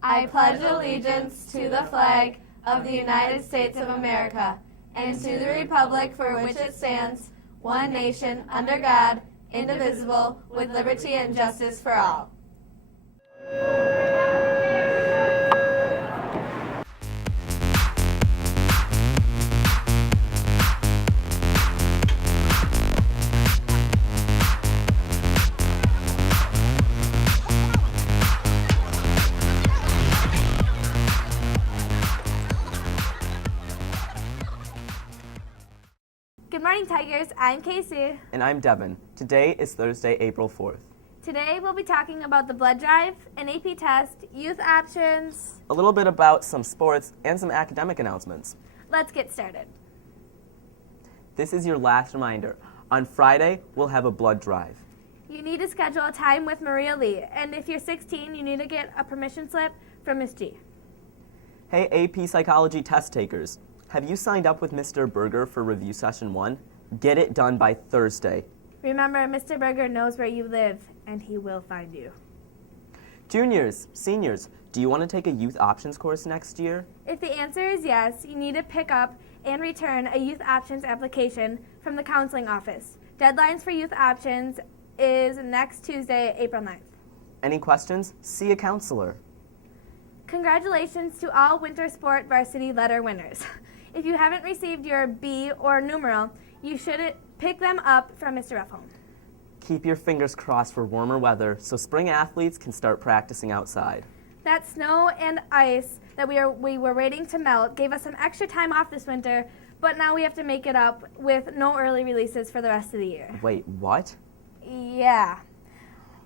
I pledge allegiance to the flag of the United States of America and to the republic for which it stands, one nation, under God, indivisible, with liberty and justice for all. Good morning, Tigers. I'm Casey. And I'm Devin. Today is Thursday, April 4th. Today we'll be talking about the blood drive, an AP test, youth options. A little bit about some sports and some academic announcements. Let's get started. This is your last reminder. On Friday, we'll have a blood drive. You need to schedule a time with Maria Lee, and if you're 16, you need to get a permission slip from Ms. G. Hey, AP Psychology test takers. Have you signed up with Mr. Berger for review session 1? Get it done by Thursday. Remember, Mr. Berger knows where you live, and he will find you. Juniors, seniors, do you want to take a youth options course next year? If the answer is yes, you need to pick up and return a youth options application from the counseling office. Deadlines for youth options is next Tuesday, April 9th. Any questions? See a counselor. Congratulations to all winter sport varsity letter winners. If you haven't received your B or numeral, you should pick them up from Mr. Ruffholm. Keep your fingers crossed for warmer weather so spring athletes can start practicing outside. That snow and ice that we were waiting to melt gave us some extra time off this winter, but now we have to make it up with no early releases for the rest of the year. Wait, what? Yeah.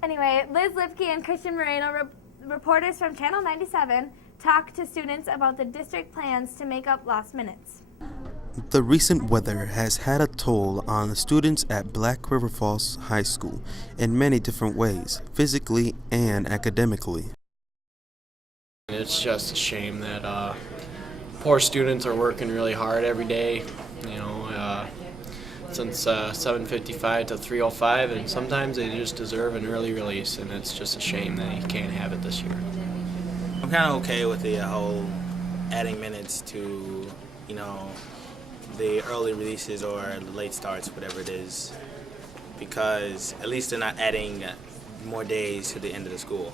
Anyway, Liz Lipke and Christian Moreno, reporters from Channel 97, talked to students about the district plans to make up lost minutes. The recent weather has had a toll on the students at Black River Falls High School in many different ways, physically and academically. It's just a shame that poor students are working really hard every day, since 7:55 to 3:05, and sometimes they just deserve an early release, and it's just a shame that you can't have it this year. I'm kind of okay with the whole adding minutes to, the early releases or the late starts, whatever it is, because at least they're not adding more days to the end of the school.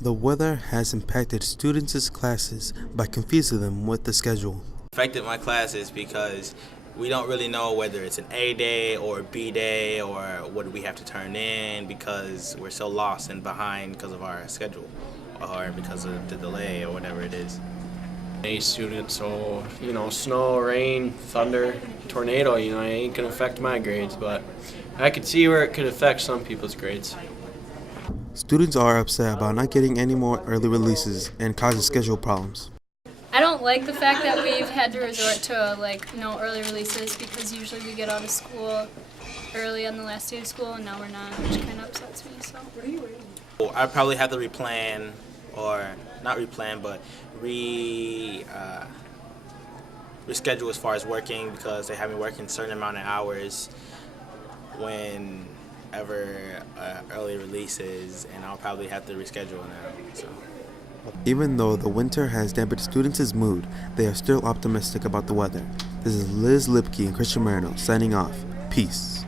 The weather has impacted students' classes by confusing them with the schedule. Affected my classes because we don't really know whether it's an A day or a B day or what do we have to turn in because we're so lost and behind because of our schedule or because of the delay or whatever it is. A student, so, snow, rain, thunder, tornado, it ain't going to affect my grades, but I could see where it could affect some people's grades. Students are upset about not getting any more early releases and causing schedule problems. I don't like the fact that we've had to resort to no early releases because usually we get out of school early on the last day of school and now we're not, which kind of upsets me. So. Well, I probably have to replan, or not replan, but reschedule as far as working because they have me working a certain amount of hours whenever early releases, and I'll probably have to reschedule now. So. Even though the winter has dampened students' mood, they are still optimistic about the weather. This is Liz Lipke and Christian Moreno signing off. Peace.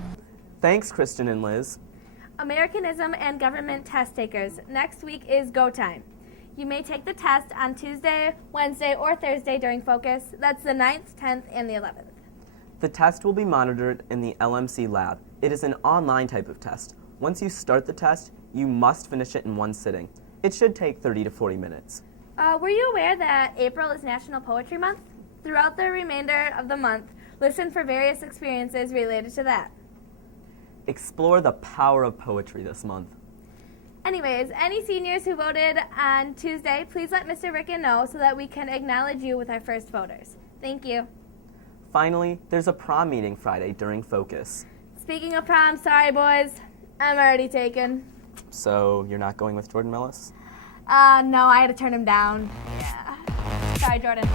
Thanks, Kristen and Liz. Americanism and government test takers. Next week is go time. You may take the test on Tuesday, Wednesday, or Thursday during Focus. That's the 9th, 10th, and the 11th. The test will be monitored in the LMC lab. It is an online type of test. Once you start the test, you must finish it in one sitting. It should take 30 to 40 minutes. Were you aware that April is National Poetry Month? Throughout the remainder of the month, listen for various experiences related to that. Explore the power of poetry this month. Anyways, any seniors who voted on Tuesday, please let Mr. Ricken know so that we can acknowledge you with our first voters. Thank you. Finally, there's a prom meeting Friday during Focus. Speaking of prom, sorry boys, I'm already taken. So you're not going with Jordan Millis? No, I had to turn him down. Yeah. Sorry, Jordan.